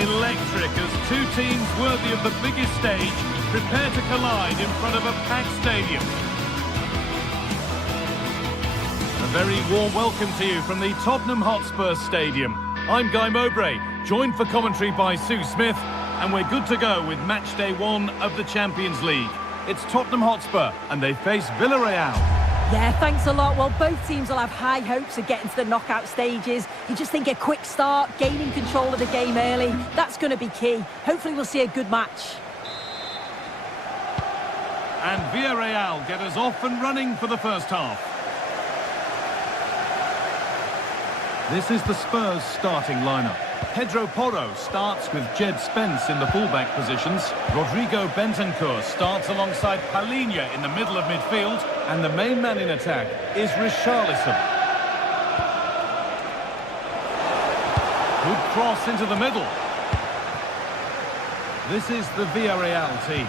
electric as two teams worthy of the biggest stage prepare to collide in front of a packed stadium. A very warm welcome to you from the Tottenham Hotspur Stadium. I'm Guy Mowbray, joined for commentary by Sue Smith, and we're good to go with match day 1 of the Champions League. It's Tottenham Hotspur, and they face Villarreal. Yeah, thanks a lot. Well, both teams will have high hopes of getting to the knockout stages. You just think a quick start, gaining control of the game early, that's going to be key. Hopefully we'll see a good match. And Villarreal get us off and running for the first half. This is the Spurs starting lineup. Pedro Porro starts with Jed Spence in the fullback positions. Rodrigo Bentancur starts alongside Palhinha in the middle of midfield. And the main man in attack is Richarlison. Good cross into the middle. This is the Villarreal team.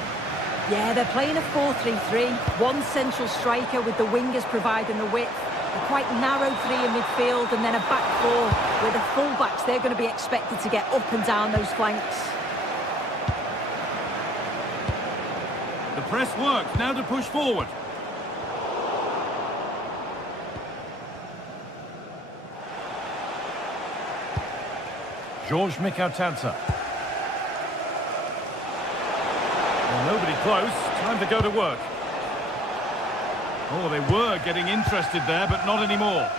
Yeah, they're playing a 4-3-3. One central striker with the wingers providing the width. A quite narrow three in midfield and then a back four where the full-backs, they're going to be expected to get up and down those flanks. The press works, now to push forward. George Mikautanza. Well, nobody close, time to go to work. Oh, they were getting interested there, but not anymore.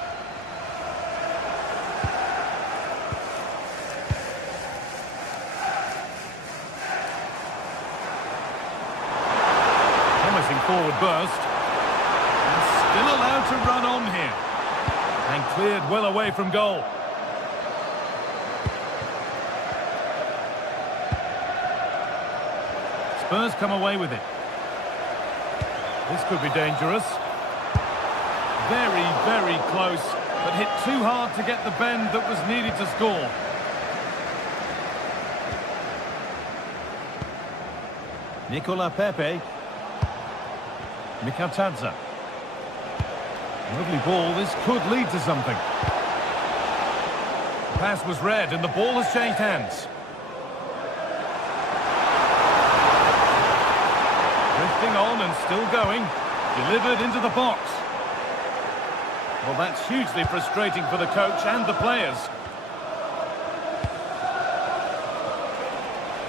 Promising forward burst. And still allowed to run on here. And cleared well away from goal. Spurs come away with it. This could be dangerous. Very, very close, but hit too hard to get the bend that was needed to score. Nicola Pepe. Mikautanza. Lovely ball, this could lead to something. The pass was read and the ball has changed hands. Drifting on and still going. Delivered into the box. Well, that's hugely frustrating for the coach and the players.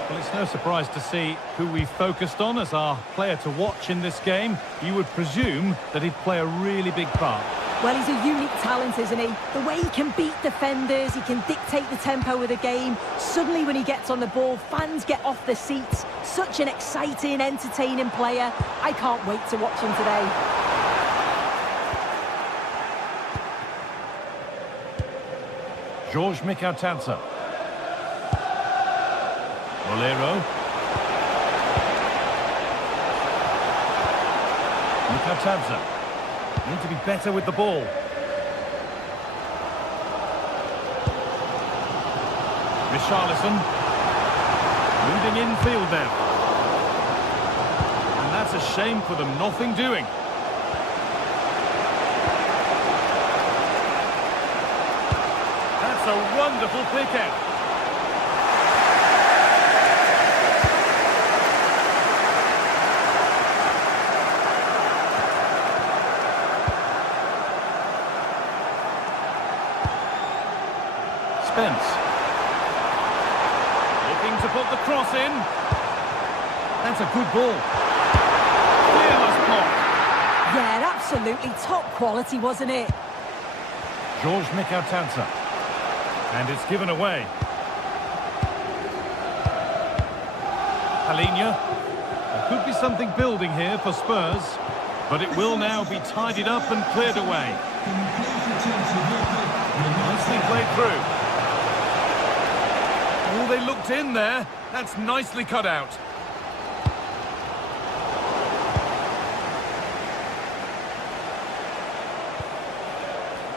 Well, it's no surprise to see who we focused on as our player to watch in this game. You would presume that he'd play a really big part. Well, he's a unique talent, isn't he? The way he can beat defenders, he can dictate the tempo of the game. Suddenly when he gets on the ball, fans get off their seats. Such an exciting, entertaining player. I can't wait to watch him today. George Mikautanza. Molero. Mikautanza. Need to be better with the ball. Richarlison. Moving infield there. And that's a shame for them, nothing doing. That's a wonderful pick out. Spence. Looking to put the cross in. That's a good ball. Fearless block. Yeah, absolutely top quality, wasn't it? George Mikautanza. And it's given away. Palhinha. There could be something building here for Spurs, but it will now be tidied up and cleared away. Nicely played through. Oh, they looked in there. That's nicely cut out.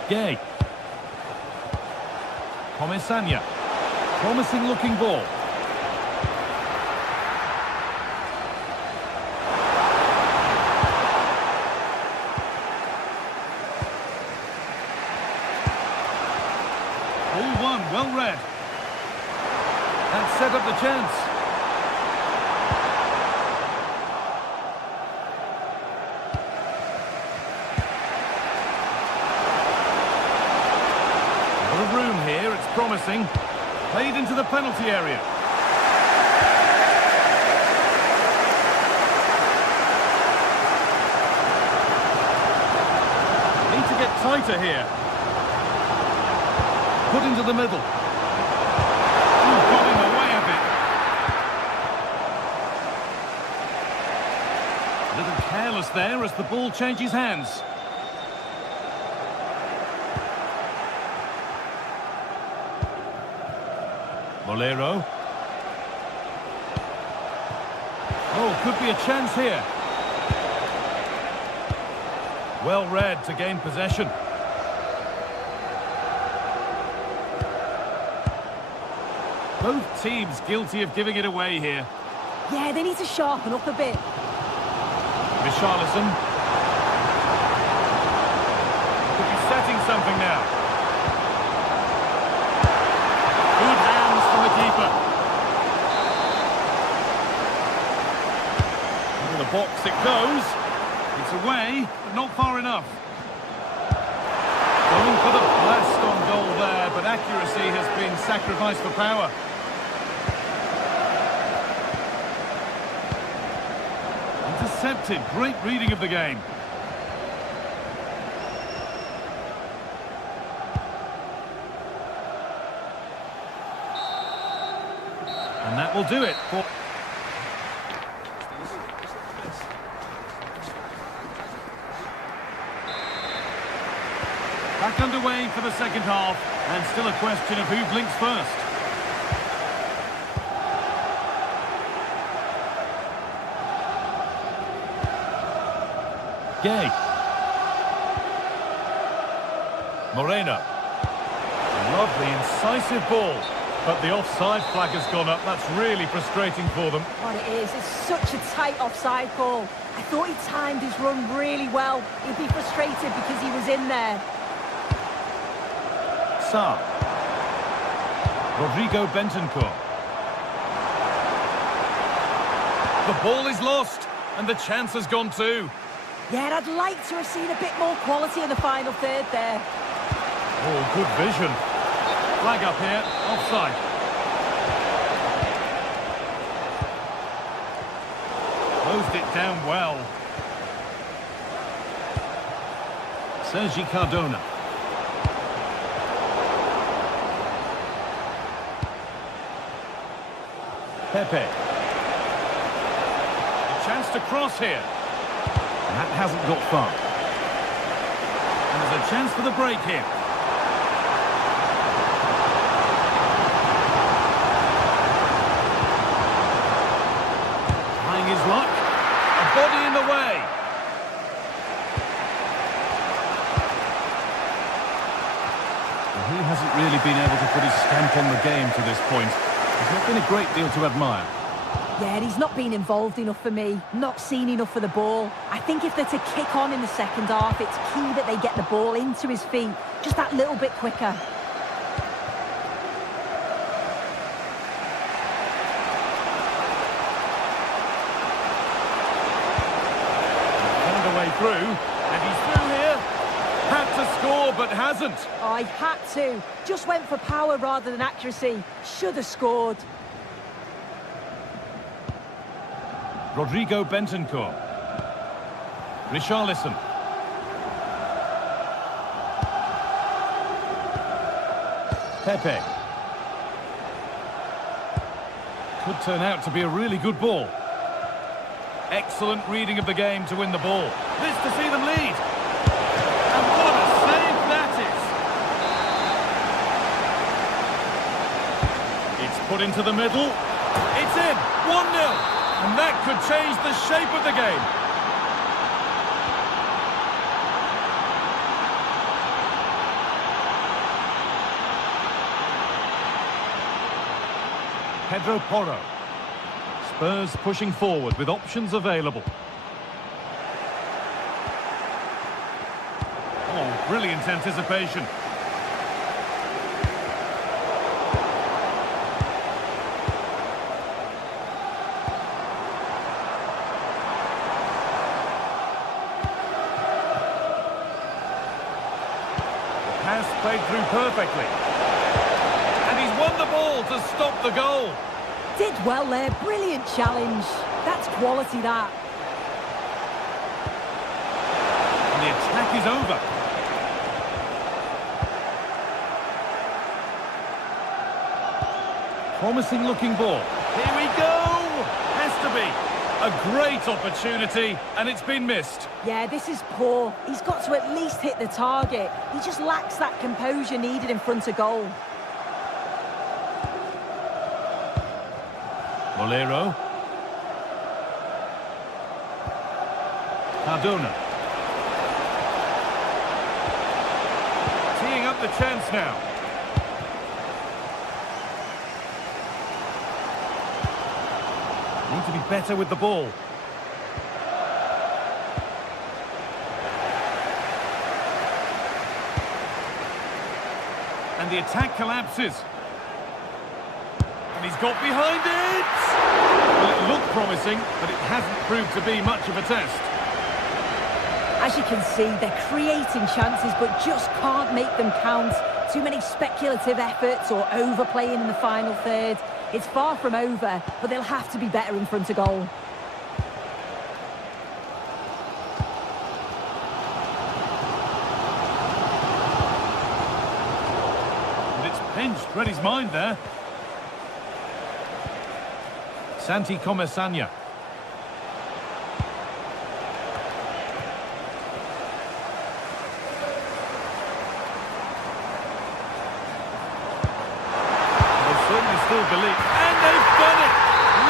Gay. Comesaña. Promising looking ball. Well read. That set up the chance. A lot of room here, it's promising. Played into the penalty area. Need to get tighter here. Put into the middle. Ooh, got him away a bit. A little careless there as the ball changes hands. Bolero. Oh, could be a chance here. Well read to gain possession. Both teams guilty of giving it away here. Yeah, they need to sharpen up a bit. Richarlison. Could be setting something now. Good hands from the keeper. Into the box it goes. It's away, but not far enough. Going for the blast on goal there, but accuracy has been sacrificed for power. Intercepted, great reading of the game. And that will do it for... Back underway for the second half, and still a question of who blinks first. Gay. Moreno. Lovely, incisive ball. But the offside flag has gone up. That's really frustrating for them. What it is, it's such a tight offside call. I thought he timed his run really well. He'd be frustrated because he was in there. Sa. Rodrigo Bentancur. The ball is lost, and the chance has gone too. Yeah, I'd like to have seen a bit more quality in the final third there. Oh, good vision. Flag up here, offside. Closed it down well. Sergi Cardona. Pepe. A chance to cross here. That hasn't got far. And there's a chance for the break here. Trying his luck. A body in the way. Well, he hasn't really been able to put his stamp on the game to this point. There's not been a great deal to admire. Yeah, he's not been involved enough for me, not seen enough for the ball. I think if they're to kick on in the second half, it's key that they get the ball into his feet just that little bit quicker. Found a way through, and he's through here. Had to score, but hasn't. Oh, he had to. Just went for power rather than accuracy. Should have scored. Rodrigo Bentancur. Richarlison. Pepe. Could turn out to be a really good ball. Excellent reading of the game to win the ball. This to see them lead. And what a save that is. It's put into the middle. It's in. 1-0. And that could change the shape of the game. Pedro Porro. Spurs pushing forward with options available. Oh, brilliant anticipation. pass played through perfectly. And he's won the ball to stop the goal. Did well there, brilliant challenge. That's quality, that. And the attack is over. Promising looking ball. Here we go! Has to be. A great opportunity, and it's been missed. Yeah, this is poor. He's got to at least hit the target. He just lacks that composure needed in front of goal. Bolero. Cardona. Teeing up the chance now. Need to be better with the ball. And the attack collapses. And he's got behind it! Well, it looked promising, but it hasn't proved to be much of a test. As you can see, they're creating chances, but just can't make them count. Too many speculative efforts or overplaying in the final third. It's far from over, but they'll have to be better in front of goal. And it's pinched, read his mind there. Santi Comesanya. Still believe, and they've done it!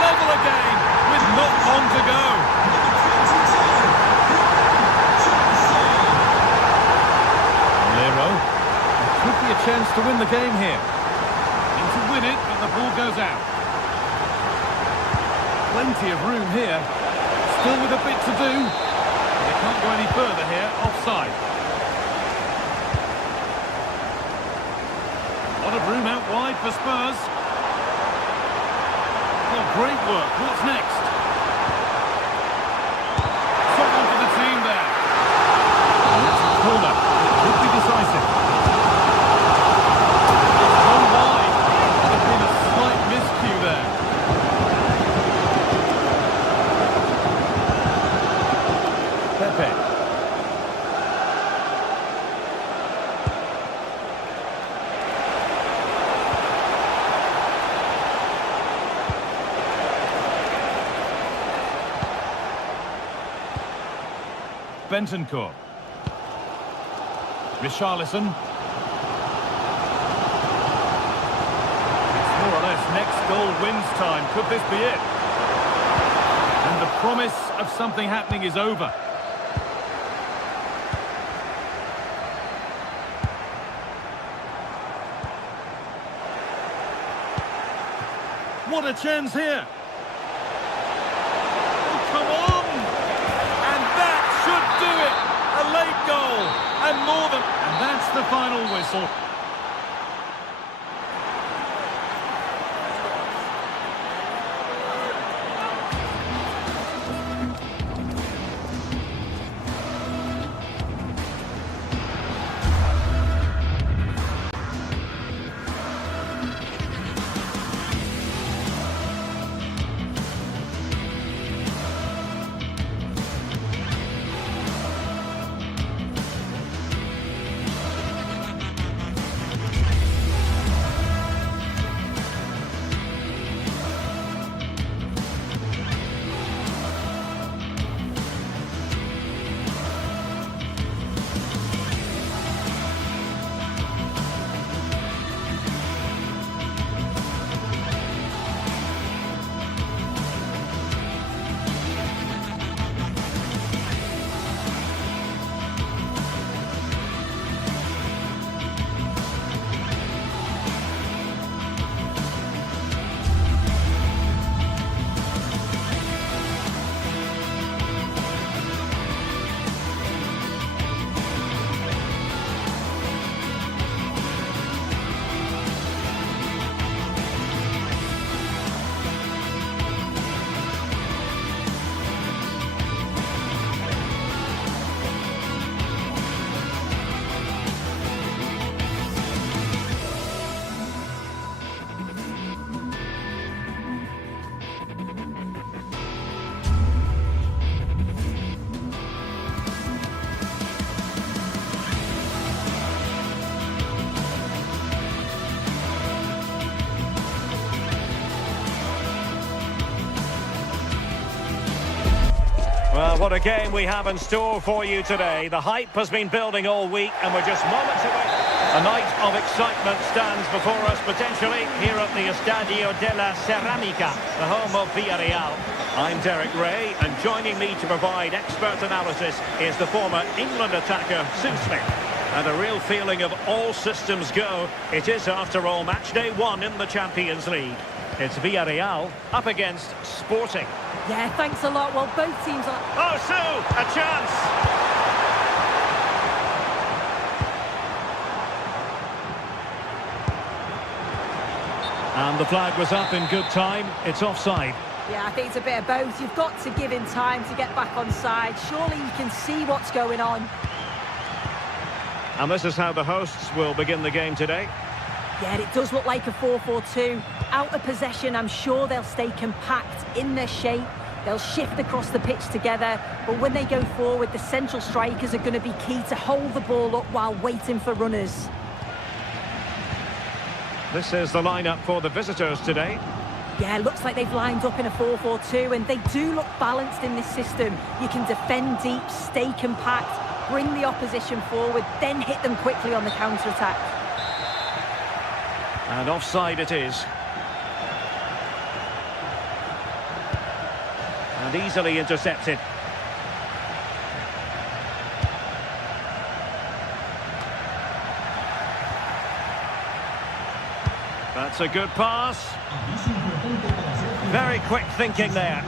Level again, with not long to go. Bolero, there could be a chance to win the game here. And to win it, but the ball goes out. Plenty of room here, still with a bit to do. They can't go any further here, offside. A lot of room out wide for Spurs. Oh, great work. What's next? Someone for the team there. And that's a corner. It could be decisive. It's gone wide. There's been a slight miscue there. Pepe. Bentancur. Richarlison. It's more or less next goal wins time. Could this be it? And the promise of something happening is over. What a chance here! Oh, come on! Should do it! A late goal! And more than... And that's the final whistle. Well, what a game we have in store for you today. The hype has been building all week, and we're just moments away. A night of excitement stands before us, potentially, here at the Estadio de la Ceramica, the home of Villarreal. I'm Derek Ray, and joining me to provide expert analysis is the former England attacker, Sue Smith. And a real feeling of all systems go. It is, after all, match day 1 in the Champions League. It's Villarreal up against Sporting. Yeah, thanks a lot. Well, both teams are... Oh, Sue, a chance! And the flag was up in good time. It's offside. Yeah, I think it's a bit of both. You've got to give him time to get back on side. Surely you can see what's going on. And this is how the hosts will begin the game today. Yeah, it does look like a 4-4-2. Out of possession, I'm sure they'll stay compact in their shape. They'll shift across the pitch together. But when they go forward, the central strikers are going to be key to hold the ball up while waiting for runners. This is the lineup for the visitors today. Yeah, it looks like they've lined up in a 4-4-2, and they do look balanced in this system. You can defend deep, stay compact, bring the opposition forward, then hit them quickly on the counter-attack. And offside it is. And easily intercepted. That's a good pass. Very quick thinking there.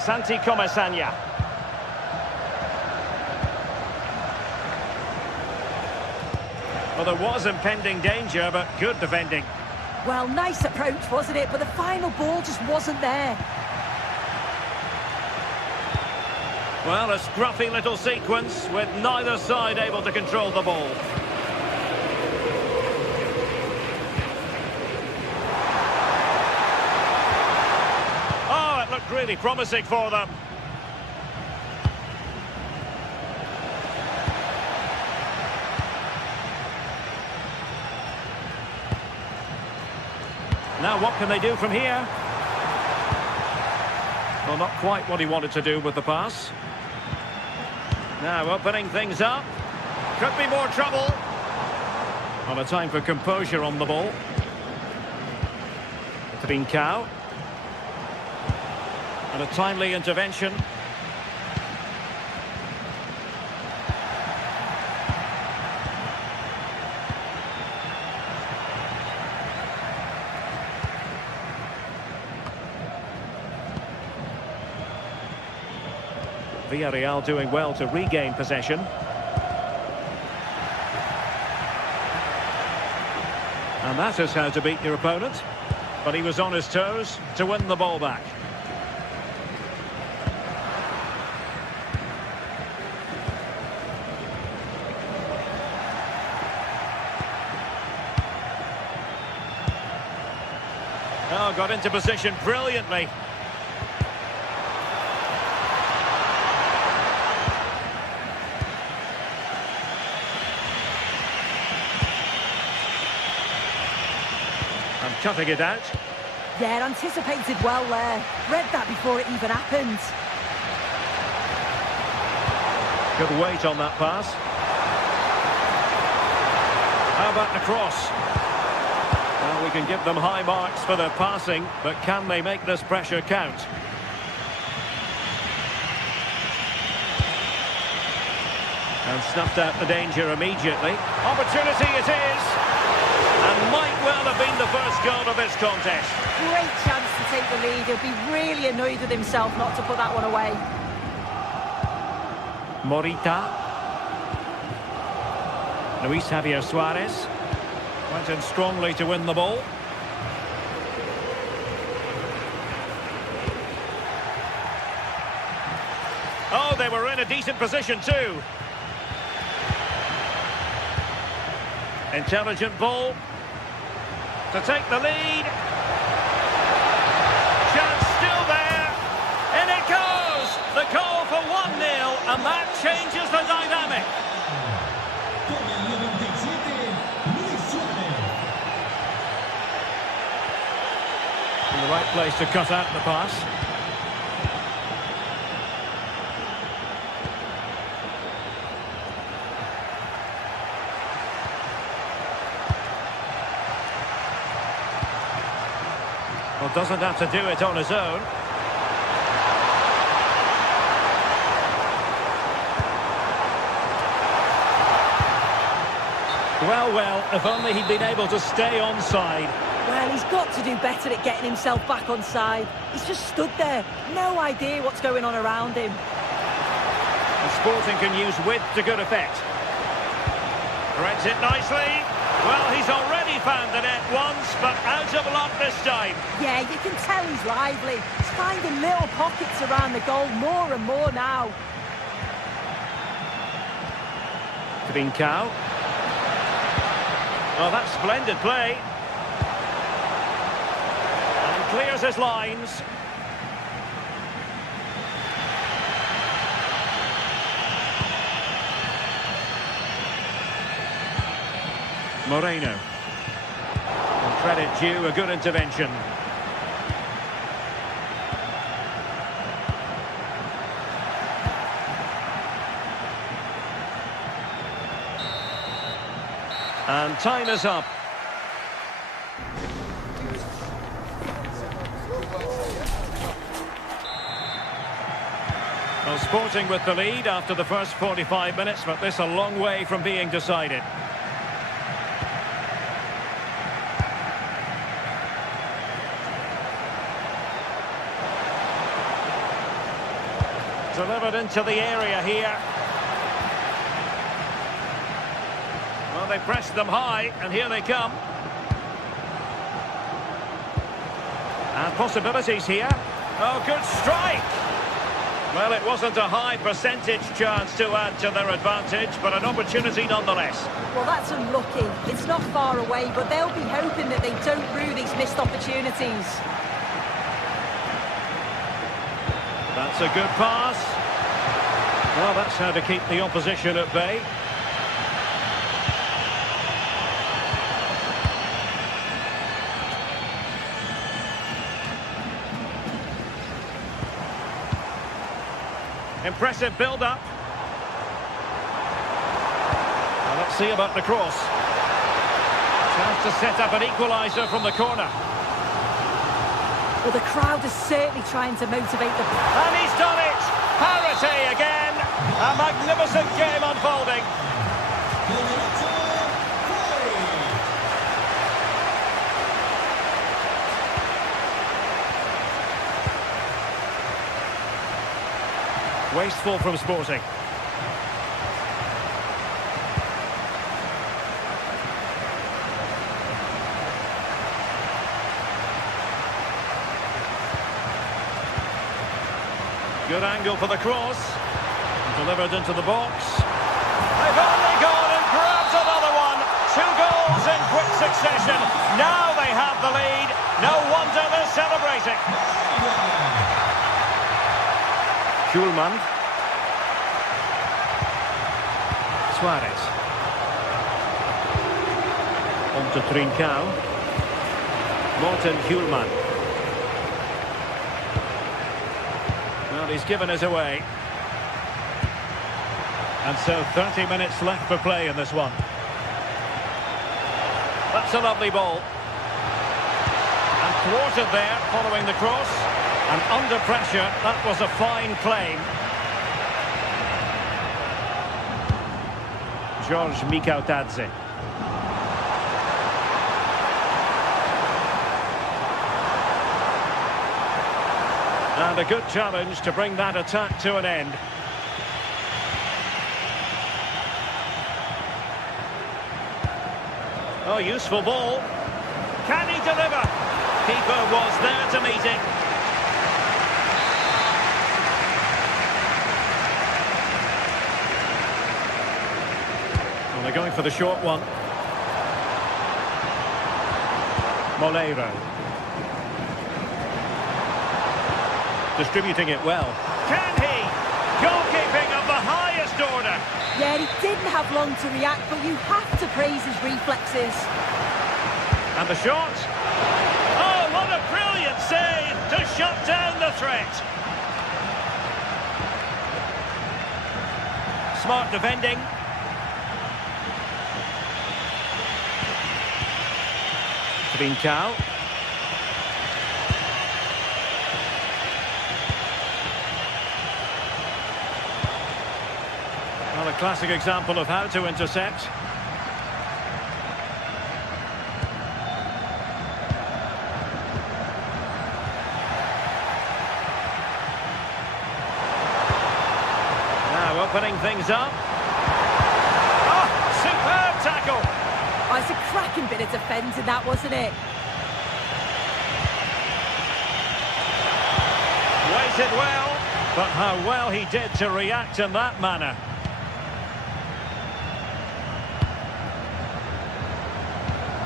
Santi Comesaña. Well, there was impending danger, but good defending. Well, nice approach, wasn't it? But the final ball just wasn't there. Well, a scruffy little sequence with neither side able to control the ball. Oh, it looked really promising for them. Now what can they do from here? Well, not quite what he wanted to do with the pass. Now opening things up. Could be more trouble. Well, a time for composure on the ball. Trincao. And a timely intervention. Villarreal doing well to regain possession. And that is how to beat your opponent. But he was on his toes to win the ball back. Oh, got into position brilliantly. And cutting it out. Yeah, anticipated well there. Read that before it even happened. Good weight on that pass. How about the cross? Well, we can give them high marks for their passing, but can they make this pressure count? And snuffed out the danger immediately. Opportunity it is! And might well have been the first goal of this contest. Great chance to take the lead. He'll be really annoyed with himself not to put that one away. Morita. Luis Javier Suarez. Went in strongly to win the ball. Oh, they were in a decent position too. Intelligent ball to take the lead. Chance still there. In it goes. The goal for 1-0, and that changes the dynamic. In the right place to cut out the pass. doesn't have to do it on his own. Well, if only he'd been able to stay onside. Well, he's got to do better at getting himself back onside. He's just stood there, no idea what's going on around him. And Sporting can use width to good effect. Threads it nicely. Well, he's already found the net once, but out of luck this time. Yeah, you can tell he's lively. He's finding little pockets around the goal more and more now. Trincao. Oh, that's splendid play. And clears his lines. Moreno. And credit due, a good intervention. And time is up. Well, Sporting with the lead after the first 45 minutes, but this a long way from being decided. Delivered into the area here. Well, they pressed them high, and here they come. And possibilities here. Oh, good strike! Well, it wasn't a high percentage chance to add to their advantage, but an opportunity nonetheless. Well, that's unlucky. It's not far away, but they'll be hoping that they don't rue these missed opportunities. That's a good pass. Well, that's how to keep the opposition at bay. Impressive build-up. Well, let's see about the cross. Chance to set up an equaliser from the corner. Well, the crowd is certainly trying to motivate the... And he's done it! Parity again! A magnificent game unfolding. Wasteful from Sporting. Good angle for the cross. Delivered into the box. They've only gone and grabbed another one. 2 goals in quick succession. Now they have the lead. No wonder they're celebrating. Schulman. Suarez. On to Trincao. Morten Schulman. Well, he's given us away. And so 30 minutes left for play in this one. That's a lovely ball. And thwarted there following the cross. And under pressure, that was a fine claim. George Mikautadze. And a good challenge to bring that attack to an end. Oh, useful ball. Can he deliver? Keeper was there to meet it. Well, they're going for the short one. Molero. Distributing it well. Can he? Goalkeeping of the highest order. Yeah, he didn't have long to react, but you have to praise his reflexes. And the shot. Oh, what a brilliant save to shut down the threat. Smart defending. Trincao. Well, a classic example of how to intercept. Now opening things up. Oh, superb tackle! Oh, it's a cracking bit of defending, that, wasn't it? Waited well, but how well he did to react in that manner.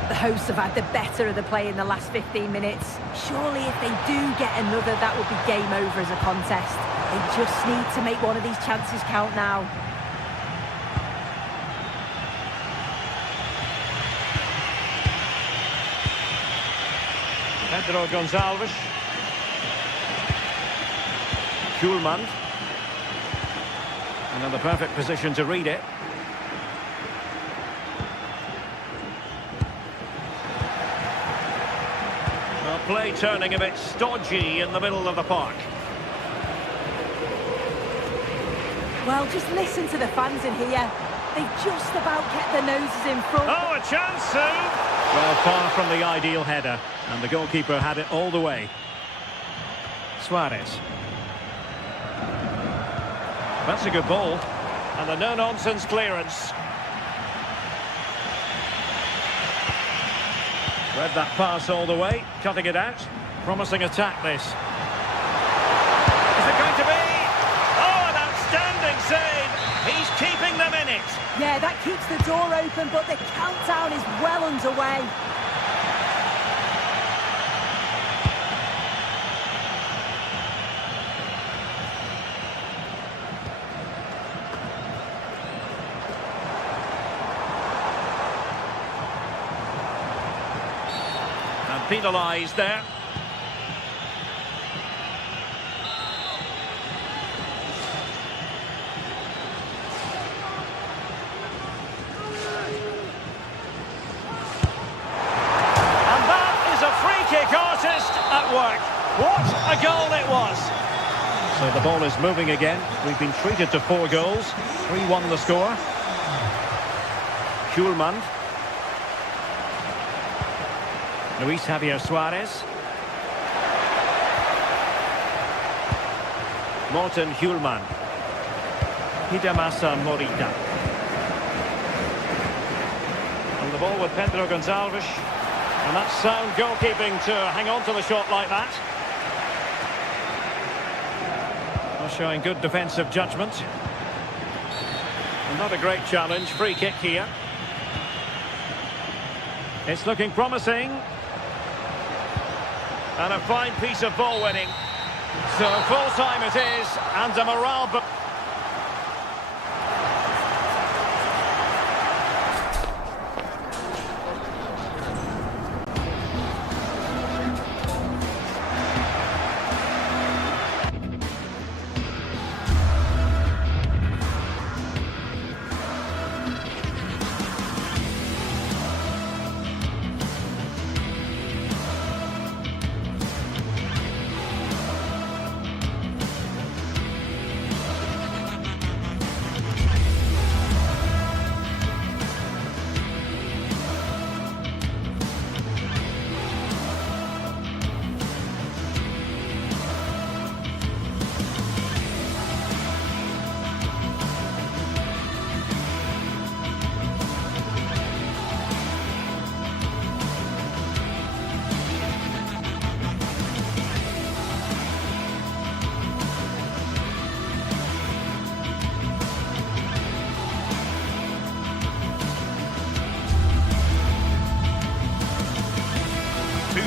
The hosts have had the better of the play in the last 15 minutes. Surely if they do get another, that would be game over as a contest. They just need to make one of these chances count now. Pedro Gonçalves. Schulman. And in the perfect position to read it. Well, play turning a bit stodgy in the middle of the park. Well, just listen to the fans in here. They've just about kept their noses in front. Oh, a chance soon! Well, far from the ideal header. And the goalkeeper had it all the way. Suarez. That's a good ball. And a no-nonsense clearance. Read that pass all the way, cutting it out. Promising attack, this. Is it going to be? Oh, an outstanding save! He's keeping them in it. Yeah, that keeps the door open, but the countdown is well underway. Penalised there. And that is a free kick artist at work. What a goal it was. So the ball is moving again. We've been treated to 4 goals. 3-1 the score. Schulman. Luis Javier Suarez. Morten Hjulman. Hidemasa Morita. And the ball with Pedro Gonçalves. And that's sound goalkeeping to hang on to the shot like that. Well, showing good defensive judgment. And not a great challenge. Free kick here. It's looking promising. And a fine piece of ball winning. So full time it is, and a morale.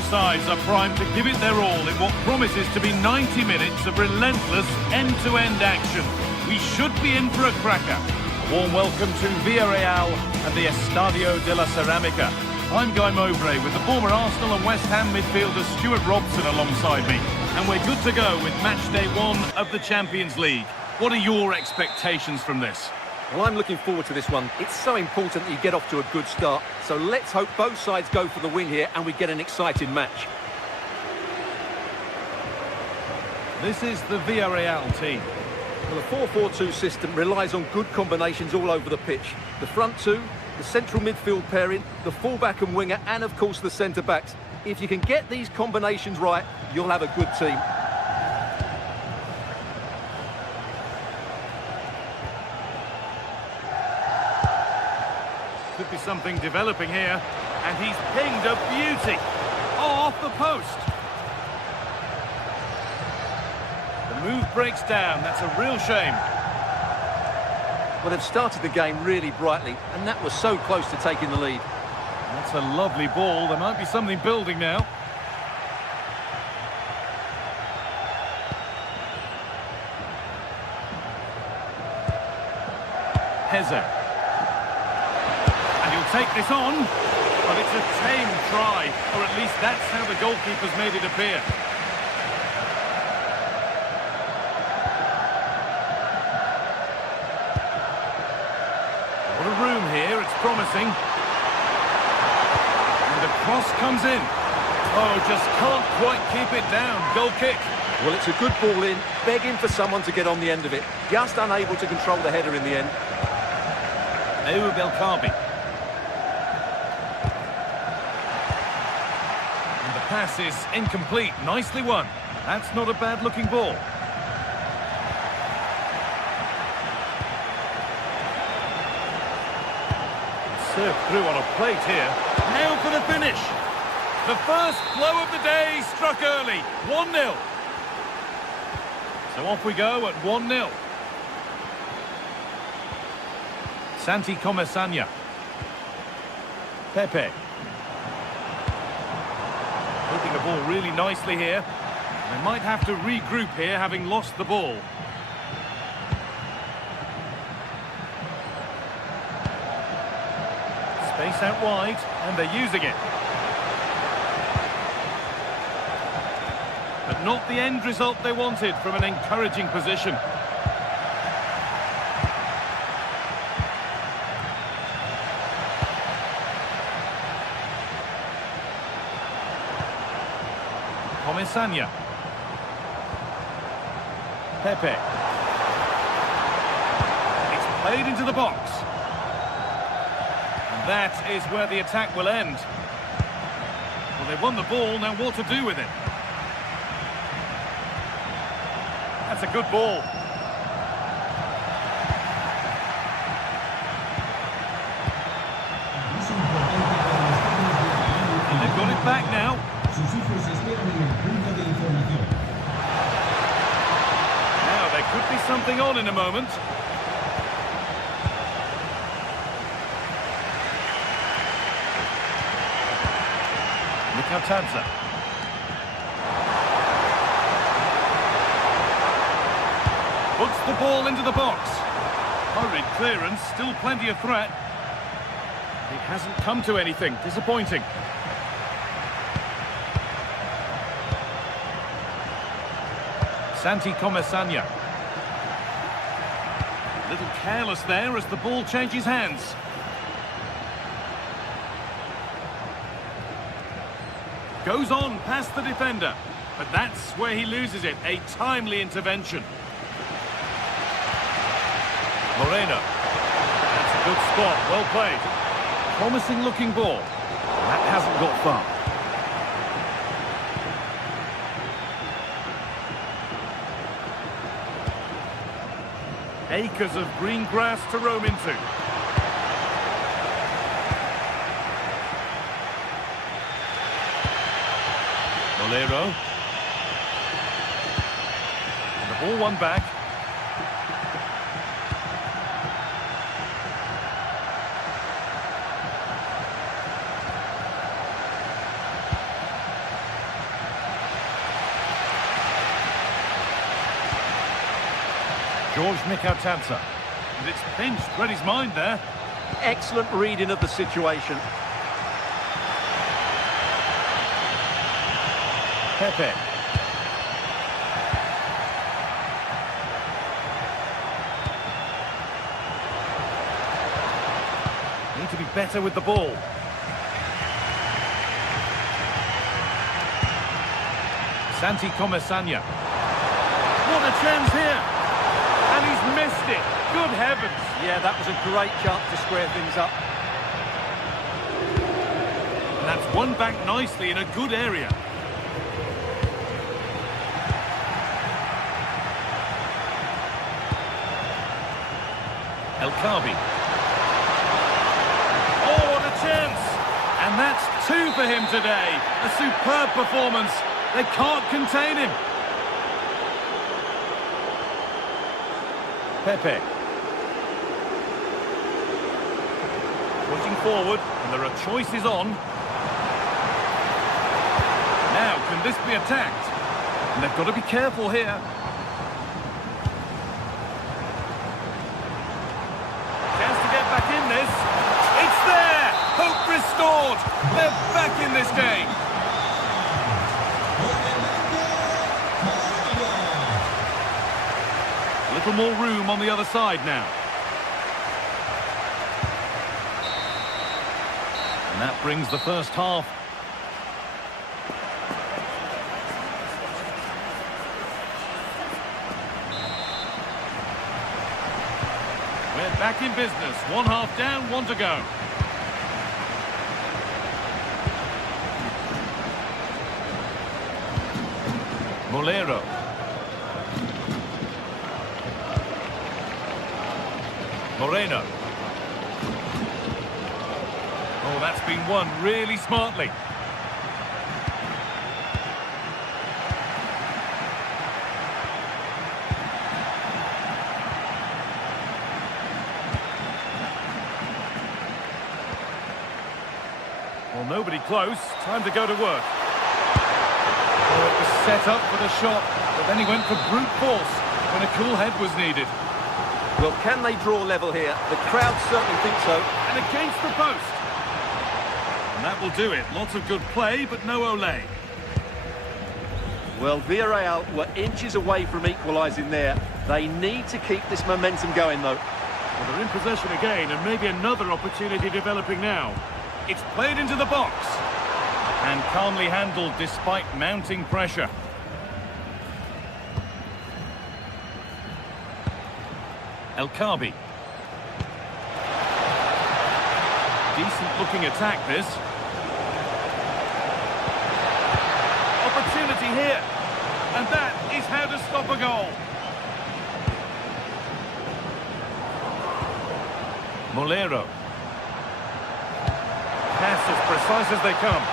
Sides are primed to give it their all in what promises to be 90 minutes of relentless end-to-end action. We should be in for a cracker. A warm welcome to Villarreal and the Estadio de la Ceramica. I'm Guy Mowbray with the former Arsenal and West Ham midfielder Stuart Robson alongside me. And we're good to go with match day 1 of the Champions League. What are your expectations from this? Well, I'm looking forward to this one. It's so important that you get off to a good start. So let's hope both sides go for the win here and we get an exciting match. This is the Villarreal team. Well, the 4-4-2 system relies on good combinations all over the pitch. The front two, the central midfield pairing, the fullback and winger, and of course the centre-backs. If you can get these combinations right, you'll have a good team. Could be something developing here. And he's pinged a beauty. Oh, off the post. The move breaks down. That's a real shame. Well, they've started the game really brightly, and that was so close to taking the lead. That's a lovely ball. There might be something building now. Heze. And he'll take this on. But it's a tame try, or at least that's how the goalkeeper's made it appear. What a room here, it's promising. And the cross comes in. Oh, just can't quite keep it down. Goal kick. Well, it's a good ball in, begging for someone to get on the end of it. Just unable to control the header in the end. Eub El Kaabi. Pass is incomplete. Nicely won. That's not a bad looking ball. Served through on a plate here. Now for the finish. The first blow of the day struck early. 1-0. So off we go at 1-0. Santi Comesanya. Pepe. Hooking the ball really nicely here. They might have to regroup here, having lost the ball. Space out wide, and they're using it. But not the end result they wanted from an encouraging position. Comesanya. Pepe. It's played into the box. And that is where the attack will end. Well, they've won the ball, now what to do with it? That's a good ball. And they've got it back now. Now, there could be something on in a moment. Mikatadze. Puts the ball into the box. Hurried clearance, still plenty of threat. It hasn't come to anything, disappointing. Santi Comesanya. A little careless there as the ball changes hands. Goes on past the defender, but that's where he loses it. A timely intervention. Moreno. That's a good spot, well played. Promising looking ball. That hasn't got far. Acres of green grass to roam into. Bolero. And the ball won back. George Mikatadze. And it's pinched, read his mind there. Excellent reading of the situation. Pepe. Need to be better with the ball. Santi Comesanya. What a chance here! And Yeah, that was a great chance to square things up. And that's won back nicely in a good area. El Khabi. Oh, what a chance! And that's 2 for him today. A superb performance. They can't contain him. Pepe. Pushing forward, and there are choices on. Now, can this be attacked? And they've got to be careful here. Chance to get back in this. It's there! Hope restored! They're back in this game. A little more room on the other side now. And that brings the first half. We're back in business. 1 half down, 1 to go. Molero. Moreno. Oh, that's been won really smartly. Well, nobody close. Time to go to work. Oh, it was set up for the shot, but then he went for brute force when a cool head was needed. Well, can they draw level here? The crowd certainly think so. And against the post. And that will do it. Lots of good play, but no Olé. Well, Villarreal were inches away from equalising there. They need to keep this momentum going, though. Well, they're in possession again, and maybe another opportunity developing now. It's played into the box. And calmly handled despite mounting pressure. El Khabi. Decent looking attack, this. Opportunity here. And that is how to stop a goal. Molero. Pass as precise as they come.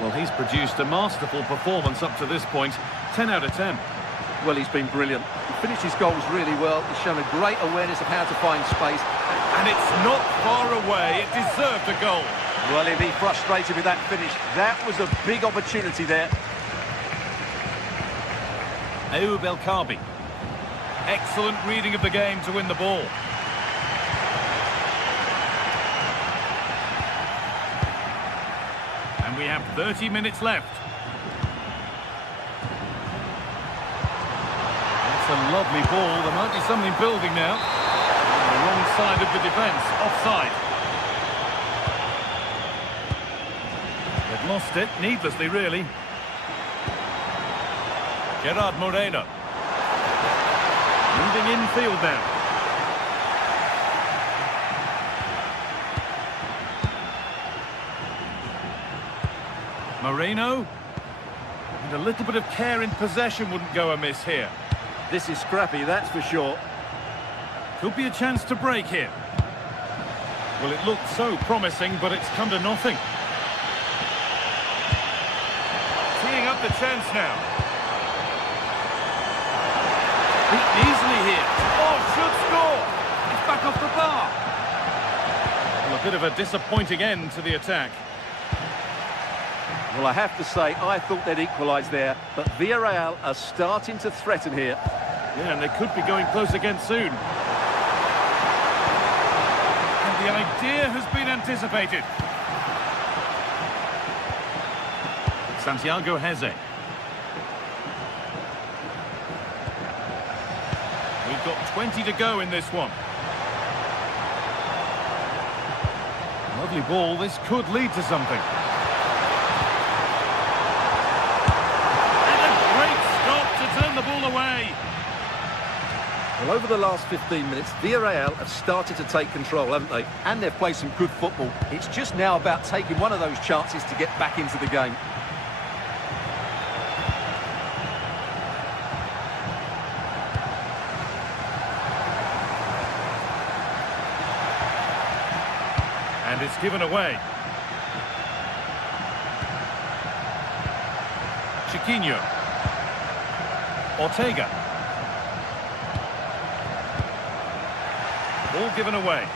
Well, he's produced a masterful performance up to this point. 10 out of 10. Well, he's been brilliant. He finished his goals really well. He's shown a great awareness of how to find space. And it's not far away. It deserved a goal. Well, he'll be frustrated with that finish. That was a big opportunity there. Ayoub El Khabi. Excellent reading of the game to win the ball. And we have 30 minutes left. That's a lovely ball. There might be something building now. On the wrong side of the defence. Offside. They've lost it, needlessly, really. Gerard Moreno. Moving infield now. Moreno. And a little bit of care in possession wouldn't go amiss here. This is scrappy, that's for sure. Could be a chance to break here. Well, it looked so promising, but it's come to nothing. Teeing up the chance now. Beaten easily here. Oh, should score. It's back off the bar. Well, a bit of a disappointing end to the attack. Well, I have to say, I thought they'd equalise there, but Villarreal are starting to threaten here. Yeah, and they could be going close again soon. And the idea has been anticipated. Santiago Heze. We've got 20 to go in this one. Lovely ball. This could lead to something. And a great stop to Well, over the last 15 minutes, Villarreal have started to take control, haven't they? And they've played some good football. It's just now about taking one of those chances to get back into the game. And it's given away. Chiquinho. Ortega. Ball given away.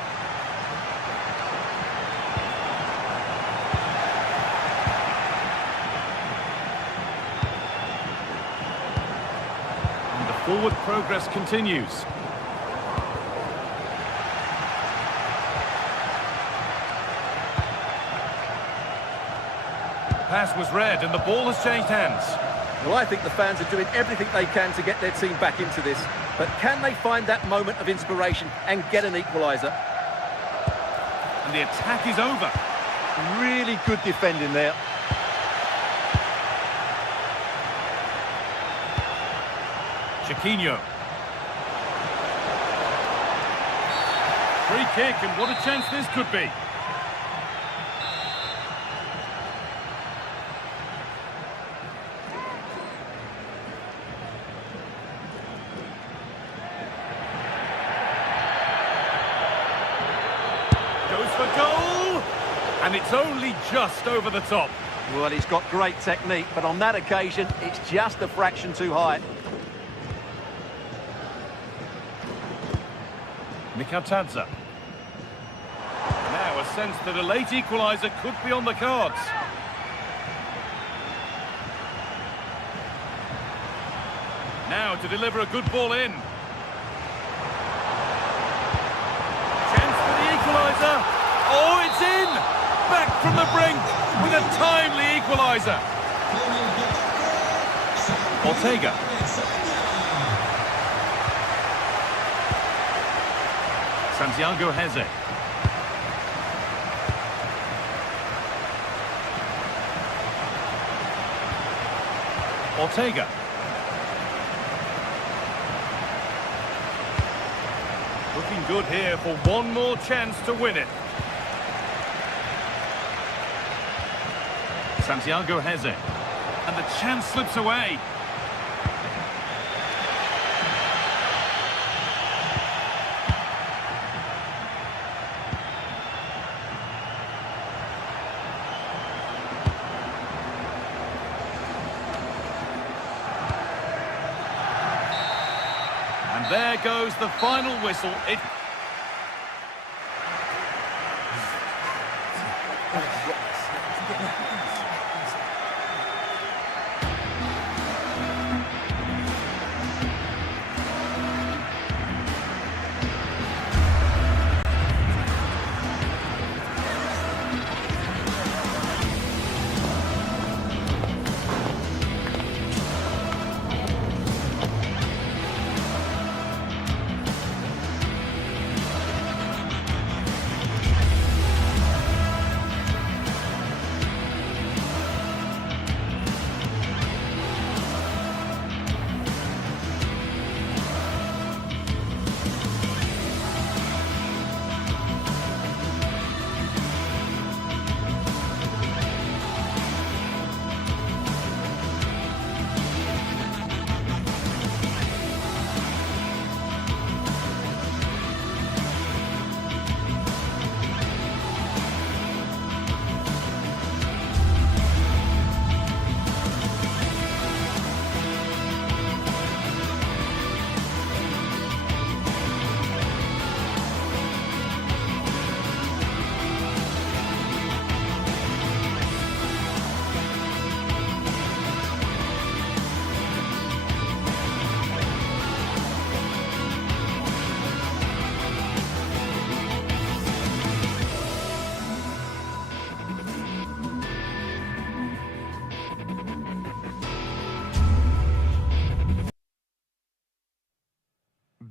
And the forward progress continues. Pass was read and the ball has changed hands. Well, I think the fans are doing everything they can to get their team back into this. But can they find that moment of inspiration and get an equaliser? And the attack is over. Really good defending there. Chiquinho. Free kick, and what a chance this could be. Goes for goal, and it's only just over the top. Well, he's got great technique, but on that occasion, it's just a fraction too high. Mikatadze. Now a sense that a late equaliser could be on the cards. Now to deliver a good ball in. Chance for the equaliser. Oh, it's in! Back from the brink with a timely equaliser. Ortega. Santiago Heze. Ortega. Looking good here for one more chance to win it. Santiago Heze. And the chance slips away. And there goes the final whistle.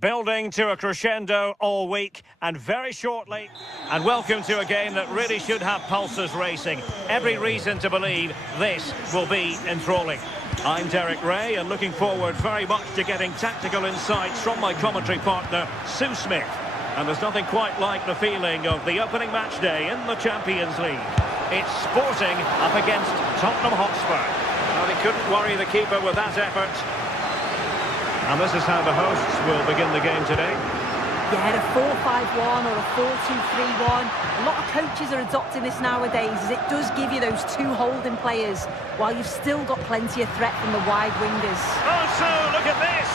building to a crescendo all week, and very shortly. And welcome to a game that really should have pulses racing. Every reason to believe this will be enthralling. I'm Derek Ray, and looking forward very much to getting tactical insights from my commentary partner, Sue Smith. And there's nothing quite like the feeling of the opening match day in the Champions League. It's Sporting up against Tottenham Hotspur. Well, he couldn't worry the keeper with that effort. And this is how the hosts will begin the game today. Yeah, a 4-5-1 or a 4-2-3-1. A lot of coaches are adopting this nowadays, as it does give you those two holding players, while you've still got plenty of threat from the wide wingers. Oh, so look at this!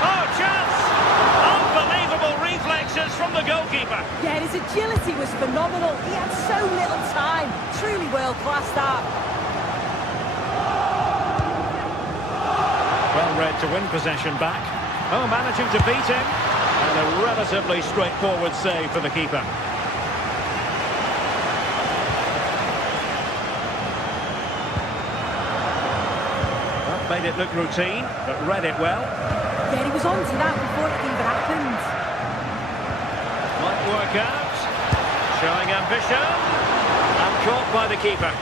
Oh, chance! Unbelievable reflexes from the goalkeeper. Yeah, his agility was phenomenal. He had so little time. Truly world-class that. Well read to win possession back. Oh, managing to beat him. And a relatively straightforward save for the keeper. That made it look routine, but read it well. Yeah, he was on to that before it even happened. Might work out. Showing ambition. And caught by the keeper.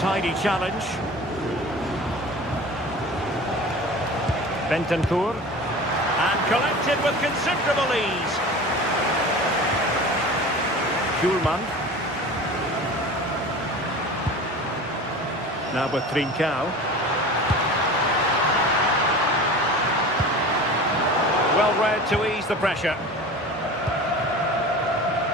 Tidy challenge. Bentancur. And collected with considerable ease. Schulman. Now with Trincao. Well read to ease the pressure.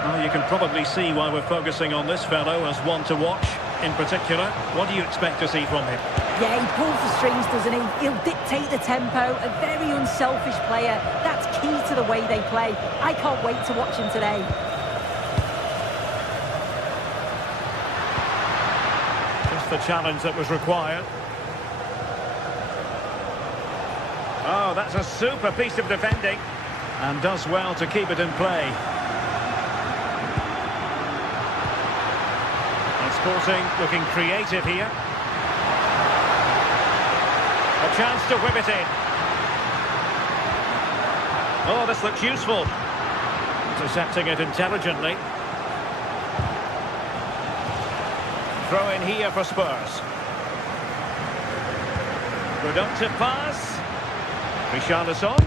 Well, you can probably see why we're focusing on this fellow as one to watch. In particular, what do you expect to see from him? Yeah, he pulls the strings, doesn't he? He'll dictate the tempo, a very unselfish player. That's key to the way they play. I can't wait to watch him today. Just the challenge that was required. Oh, that's a super piece of defending. And does well to keep it in play. Sporting looking creative here. A chance to whip it in. Oh, this looks useful. Intercepting it intelligently. Throw in here for Spurs. Productive pass. Richarlison.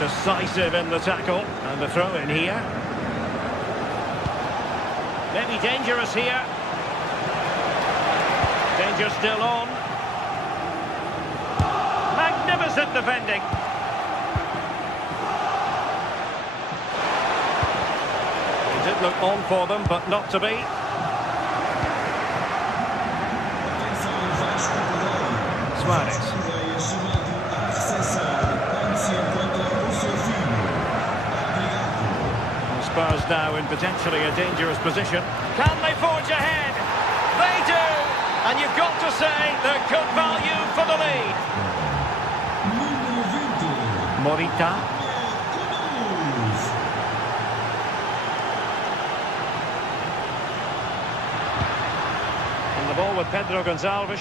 Decisive in the tackle. And the throw in here. Maybe dangerous here. Danger still on. Magnificent defending. It did look on for them, but not to be. Suarez. Spurs now in potentially a dangerous position. Can they forge ahead? They do! And you've got to say they're good value for the lead. Morita. And the ball with Pedro Gonçalves.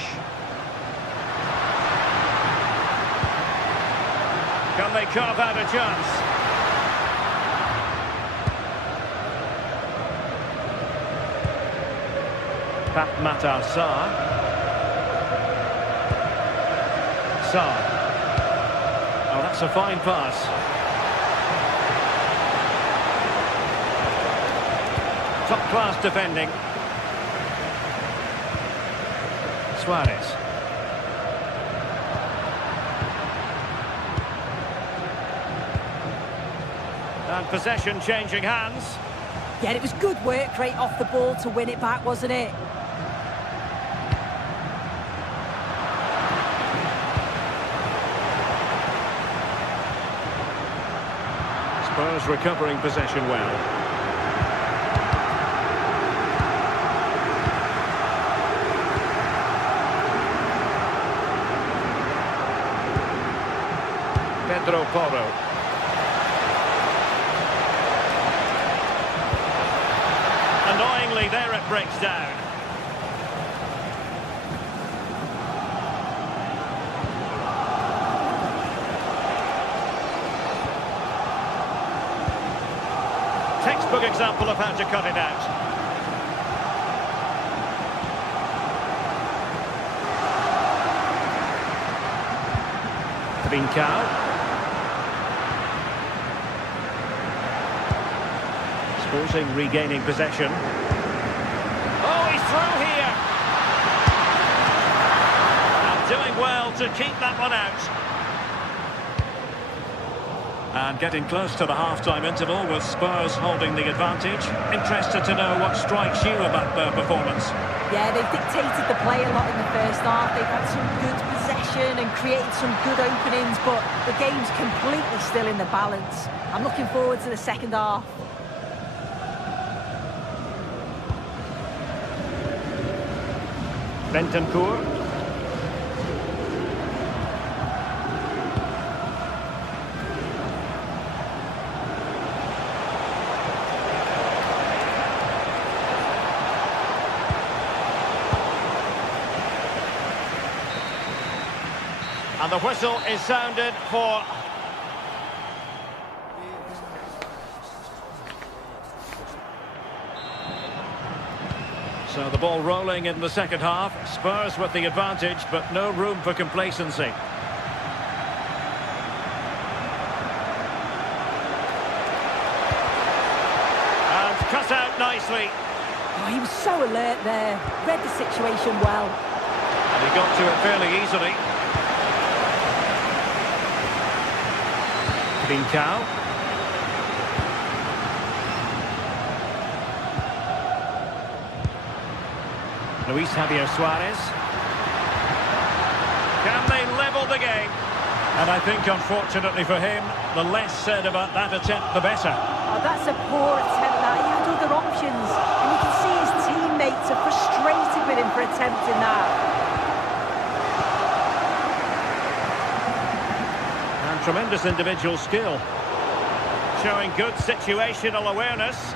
Can they carve out a chance? Pat Matar Sarr. Sarr. Oh, that's a fine pass. Top-class defending. Suarez. And possession changing hands. Yeah, it was good work right off the ball to win it back, wasn't it? Spurs recovering possession well. Pedro Porro. quickly there it breaks down. Textbook example of how to cut it out. Trincao. Sporting regaining possession. Oh, he's through here. And doing well to keep that one out. And getting close to the half-time interval with Spurs holding the advantage. Interested to know what strikes you about their performance. Yeah, they've dictated the play a lot in the first half. They've had some good possession and created some good openings, but the game's completely still in the balance. I'm looking forward to the second half. Bentancur. And the whistle is sounded for... So the ball rolling in the second half. Spurs with the advantage, but no room for complacency. And cut out nicely. Oh, he was so alert there. Read the situation well. And he got to it fairly easily. Trincao. Luis Javier Suarez. Can they level the game? And I think, unfortunately for him, the less said about that attempt, the better. Oh, that's a poor attempt, that. He had other options. And you can see his teammates are frustrated with him for attempting that. Tremendous individual skill, showing good situational awareness.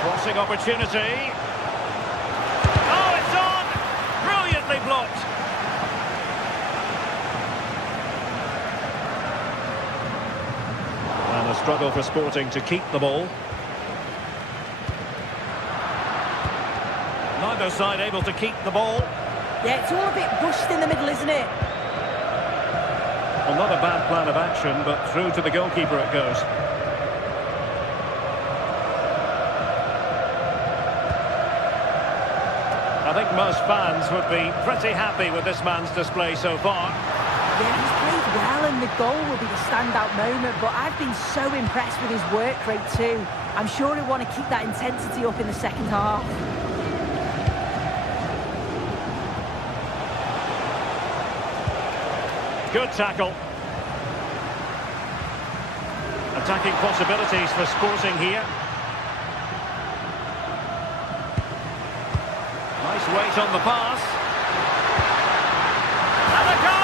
Crossing opportunity. Oh, it's on! Brilliantly blocked. A struggle for Sporting to keep the ball. Neither side able to keep the ball. Yeah, it's all a bit rushed in the middle, isn't it? Well, not a bad plan of action, but through to the goalkeeper it goes. I think most fans would be pretty happy with this man's display so far. Yeah, he's played well and the goal will be the standout moment, but I've been so impressed with his work rate too. I'm sure he'll want to keep that intensity up in the second half. Good tackle. Attacking possibilities for Sporting here. Nice weight on the pass. And a goal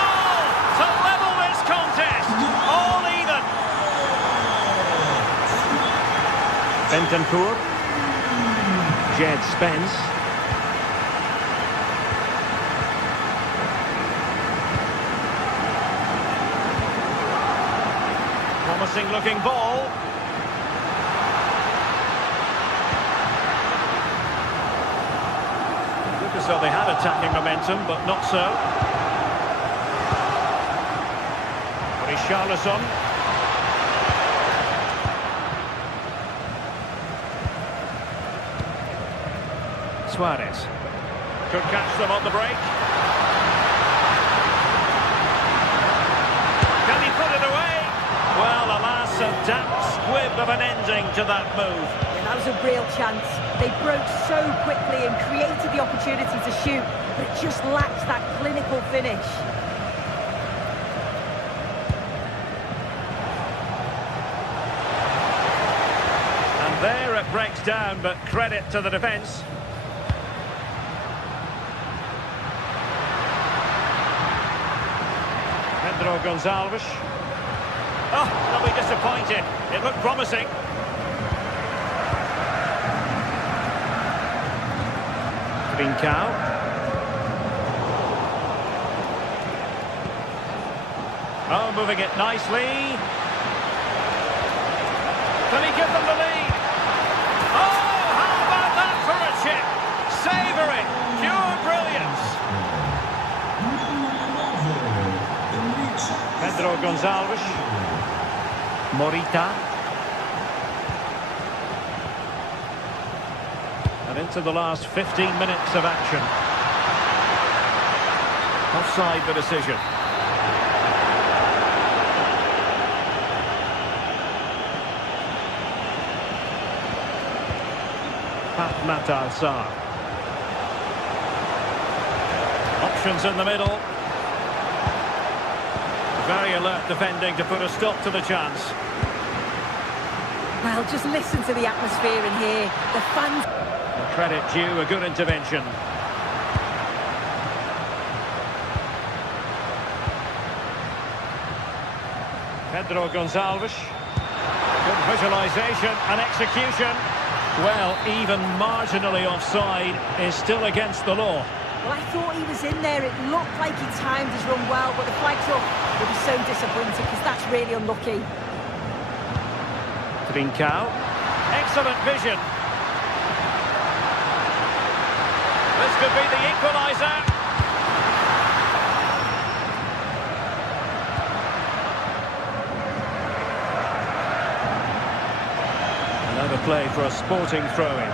to level this contest. All even. Bentancur. Jed Spence. Promising looking ball. Looked as though they had attacking momentum, but not so. Richarlison. Suarez. Could catch them on the break. Can he put it away? Well, alas, a damp squib of an ending to that move. Yeah, that was a real chance. They broke so quickly and created the opportunity to shoot, but it just lacks that clinical finish. And there it breaks down, but credit to the defence. Pedro Gonçalves. Oh, they'll be disappointed. It looked promising. Trincao. Oh, moving it nicely. Can he give them the lead? Oh, how about that for a chip? Savouring, pure brilliance. Pedro Gonçalves. Morita. And into the last 15 minutes of action. Offside the decision. Matar Sarr. Options in the middle. Very alert defending to put a stop to the chance. Well, just listen to the atmosphere in here. The fans... Credit due, a good intervention. Pedro Gonçalves. Good visualisation and execution. Well, even marginally offside is still against the law. Well, I thought he was in there. It looked like he timed his run well, but the flag's up. He'll be so disappointed because that's really unlucky. Trincao. Excellent vision. This could be the equaliser. Another play for a Sporting throw-in.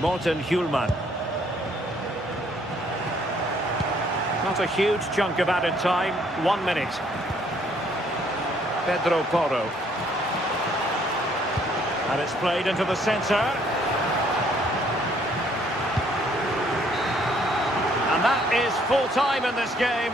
Morten Hjulman. Not a huge chunk of added time. 1 minute. Pedro Porro. And it's played into the centre. And that is full time in this game.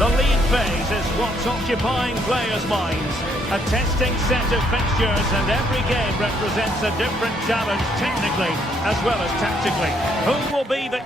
The league phase is what's occupying players' minds. A testing set of fixtures, and every game represents a different challenge technically as well as tactically. Who will be the